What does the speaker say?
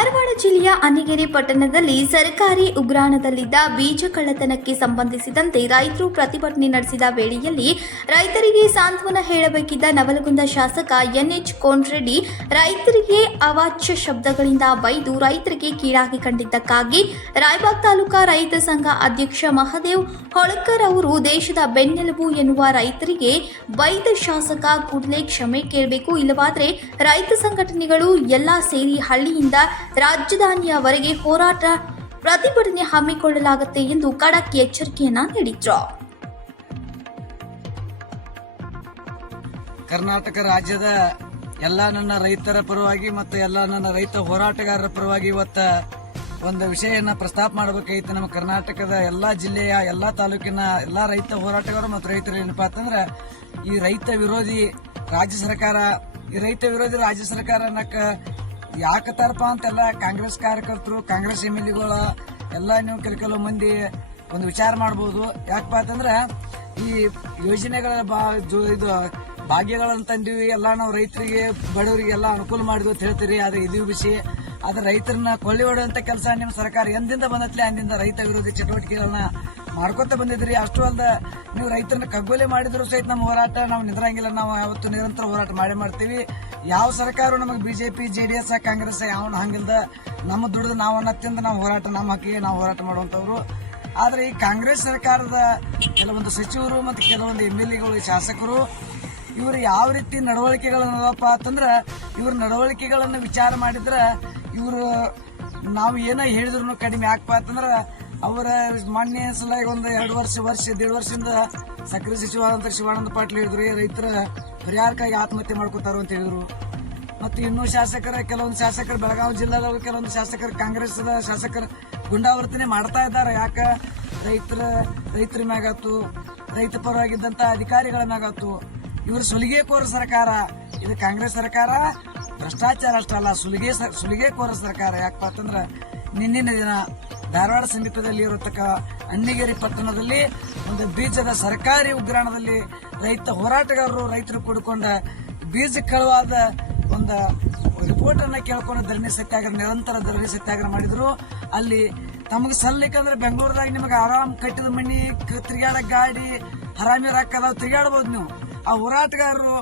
Bye everyone. Koppal ಜಿಲ್ಲೆಯ ಅನಿಗೆರೆ ಪಟ್ಟಣದಲ್ಲಿ ಸರ್ಕಾರಿ ಉಗ್ರಾಣದಲ್ಲಿದ್ದ ಬೀಜ ಕಳ್ಳತನಕ್ಕೆ ಸಂಬಂಧಿಸಿದಂತೆ ರೈತರು ಪ್ರತಿಭಟನೆ ನಡೆಸಿದ ವೇಳೆಯಲ್ಲಿ ರೈತರಿಗೆ ಸಾಂತ್ವನ ಹೇಳಬೇಕಿದ್ದ ನವಲಗುಂದ ಶಾಸಕ ಎನ್ಎಚ್ ಕೋನ್ರೆಡ್ಡಿ ರೈತರಿಗೆ ಅವಾಚ್ಯ ಶಬ್ದಗಳಿಂದ ಬೈದು ರೈತರಿಗೆ ಕೀಳಾಗಿ ಕಂಡಿದ್ದಕ್ಕಾಗಿ ರಾಯಬಾಗ್ ತಾಲೂಕಾ ರೈತ ಸಂಘ ಅಧ್ಯಕ್ಷ ಮಹದೇವ್ ಹೊಳಕರ್ ಅವರು ದೇಶದ ಬೆನ್ನೆಲುಬು ಎನ್ನುವ ರೈತರಿಗೆ ಬೈದ ಶಾಸಕ ಕೂಡಲೇ ಕ್ಷಮೆ ಕೇಳಬೇಕು ಇಲ್ಲವಾದರೆ ರೈತ ಸಂಘಟನೆಗಳು ಎಲ್ಲಾ ಸೇರಿ ಹಳ್ಳಿಯಿಂದ ರಾಜ್ಯ ರಾಜಧಾನಿಯವರೆಗೆ ಹೋರಾಟ ಪ್ರತಿಭಟನೆ ಹಮ್ಮಿಕೊಳ್ಳಲಾಗುತ್ತೆ ಎಂದು ಖಡಕ್ ಎಚ್ಚರಿಕೆಯನ್ನ ನೀಡಿದ್ರು ಕರ್ನಾಟಕ ರಾಜ್ಯದ ಎಲ್ಲ ನನ್ನ ರೈತರ ಪರವಾಗಿ ಮತ್ತು ಎಲ್ಲ ನನ್ನ ರೈತ ಹೋರಾಟಗಾರರ ಪರವಾಗಿ ಇವತ್ತ ಒಂದು ವಿಷಯನ ಪ್ರಸ್ತಾಪ ಮಾಡಬೇಕಾಗಿತ್ತು ನಮ್ಮ ಕರ್ನಾಟಕದ ಎಲ್ಲ ಜಿಲ್ಲೆಯ ಎಲ್ಲ ತಾಲೂಕಿನ ಎಲ್ಲ ರೈತ ಹೋರಾಟಗಾರರು ಮತ್ತು ರೈತರು ಏನಪ್ಪಾ ಅಂತಂದ್ರೆ ಈ ರೈತ ವಿರೋಧಿ ರಾಜ್ಯ ಸರ್ಕಾರ ಈ ರೈತ ವಿರೋಧಿ ರಾಜ್ಯ ಸರ್ಕಾರ ಯಾಕೆ ತರಪ ಅಂತೆಲ್ಲ ಕಾಂಗ್ರೆಸ್ ಕಾರ್ಯಕರ್ತರು ಕಾಂಗ್ರೆಸ್ ಎಮ್ ಎಲ್ ಎಲ್ಲ ನೀವು ಕೆಲ ಕೆಲವು ಮಂದಿ ಒಂದು ವಿಚಾರ ಮಾಡ್ಬೋದು ಯಾಕಪ್ಪ ಅಂತಂದ್ರೆ ಈ ಯೋಜನೆಗಳ ಬಾ ಇದು ಭಾಗ್ಯಗಳನ್ನು ತಂದಿವಿ ಎಲ್ಲ ನಾವು ರೈತರಿಗೆ ಬಡವರಿಗೆ ಎಲ್ಲ ಅನುಕೂಲ ಮಾಡಿದ್ವಿ ಅಂತ ಹೇಳ್ತೀರಿ ಆದರೆ ಇದು ಬಿಸಿ ಆದ್ರೆ ರೈತರನ್ನ ಕೊಳ್ಳಿ ಹೊಡೆಯುವಂತ ಕೆಲಸ ನಿಮ್ಮ ಸರ್ಕಾರ ಎಂದಿಂದ ಬಂದತ್ಲೆ ಅಂದಿಂದ ರೈತ ವಿರೋಧಿ ಚಟುವಟಿಕೆಗಳನ್ನ ಮಾಡ್ಕೊತ ಬಂದಿದ್ರಿ ಅಷ್ಟು ಅಲ್ದ ನೀವು ರೈತರನ್ನ ಕಗ್ಗೊಲೆ ಮಾಡಿದ್ರು ಸಹಿತ ನಮ್ಮ ಹೋರಾಟ ನಾವು ನಿದ್ರಂಗಿಲ್ಲ ನಾವು ಯಾವತ್ತು ನಿರಂತರ ಹೋರಾಟ ಮಾಡಿ ಮಾಡ್ತೀವಿ ಯಾವ ಸರ್ಕಾರ ನಮಗೆ BJP J D S Congress ಯಾವನ ಹಂಗಿಲ್ದ ನಮ್ಮ ದುಡ್ದು ನಾವು ಅನ್ನತ್ತಿಂದ ನಾವು ಹೋರಾಟ ನಮ್ಮ ಹಕ್ಕಿಗೆ ನಾವು ಹೋರಾಟ ಮಾಡುವಂಥವ್ರು ಆದರೆ ಈ ಕಾಂಗ್ರೆಸ್ ಸರ್ಕಾರದ ಕೆಲವೊಂದು ಸಚಿವರು ಮತ್ತು ಕೆಲವೊಂದು ಎಮ್ ಎಲ್ ಎಗಳು ಶಾಸಕರು ಇವರು ಯಾವ ರೀತಿ ನಡವಳಿಕೆಗಳನ್ನಪ್ಪ ಅಂತಂದ್ರೆ ಇವ್ರ ನಡವಳಿಕೆಗಳನ್ನು ವಿಚಾರ ಮಾಡಿದ್ರೆ ಇವರು ನಾವು ಏನೋ ಹೇಳಿದ್ರು ಕಡಿಮೆ ಯಾಕಪ್ಪ ಅಂತಂದ್ರೆ ಅವರ ಮಾನ್ಯ ಸಲಾಗಿ ಒಂದು ಎರಡು ವರ್ಷ ವರ್ಷ ದೇಡ್ ವರ್ಷದಿಂದ ಸಕ್ರೆ ಸಚಿವ ಶಿವಾನಂದ ಪಾಟೀಲ್ ಹೇಳಿದ್ರು ರೈತರ ಪರಿಹಾರಕ್ಕಾಗಿ ಆತ್ಮಹತ್ಯೆ ಮಾಡ್ಕೋತಾರ ಅಂತ ಹೇಳಿದ್ರು ಮತ್ತು ಇನ್ನೂ ಶಾಸಕರ ಕೆಲವೊಂದು ಶಾಸಕರು ಬೆಳಗಾವಿ ಜಿಲ್ಲಾದವರು ಕೆಲವೊಂದು ಶಾಸಕರು ಕಾಂಗ್ರೆಸ್ದ ಶಾಸಕರು ಗುಂಡಾವರ್ತನೆ ಮಾಡ್ತಾ ಇದ್ದಾರೆ ಯಾಕೆ ರೈತರ ರೈತರ ಮ್ಯಾಗಾತು ರೈತ ಪರವಾಗಿದ್ದಂಥ ಅಧಿಕಾರಿಗಳ ಮ್ಯಾಗಾತು ಇವರು ಸುಲಿಗೆ ಕೋರ ಸರ್ಕಾರ ಇದು ಕಾಂಗ್ರೆಸ್ ಸರ್ಕಾರ ಭ್ರಷ್ಟಾಚಾರ ಅಷ್ಟಲ್ಲ ಸುಲಿಗೆ ಸುಲಿಗೆ ಕೋರ ಸರ್ಕಾರ ಯಾಕಪ್ಪ ಅಂತಂದ್ರೆ ನಿನ್ನಿನ ದಿನ ಧಾರವಾಡ ಸಮೀಪದಲ್ಲಿ ಇರತಕ್ಕ ಅನ್ನಗಿರಿ ಪಟ್ಟಣದಲ್ಲಿ ಒಂದು ಬೀಜದ ಸರ್ಕಾರಿ ಉಗ್ರಾಣದಲ್ಲಿ ರೈತ ಹೋರಾಟಗಾರರು ರೈತರು ಕೂಡಿಕೊಂಡ ಬೀಜ ಕಳವಾದ ಒಂದು ರಿಪೋರ್ಟ್ ಅನ್ನ ಕೇಳ್ಕೊಂಡು ಧರಣಿ ಸತ್ಯಾಗ್ರಹ ನಿರಂತರ ಧರಣಿ ಸತ್ಯಾಗ್ರಹ ಮಾಡಿದ್ರು ಅಲ್ಲಿ ತಮಗೆ ಸಲ್ಲಿಕಂದ್ರೆ ಬೆಂಗಳೂರದಾಗ ನಿಮಗೆ ಆರಾಮ್ ಕಟ್ಟಿದ ಮಣ್ಣಿ ತಿರುಗಾಡ ಗಾಡಿ ಹರಾಮಿ ರೊಕ್ಕ ಅದಾವ ನೀವು ಆ ಹೋರಾಟಗಾರರು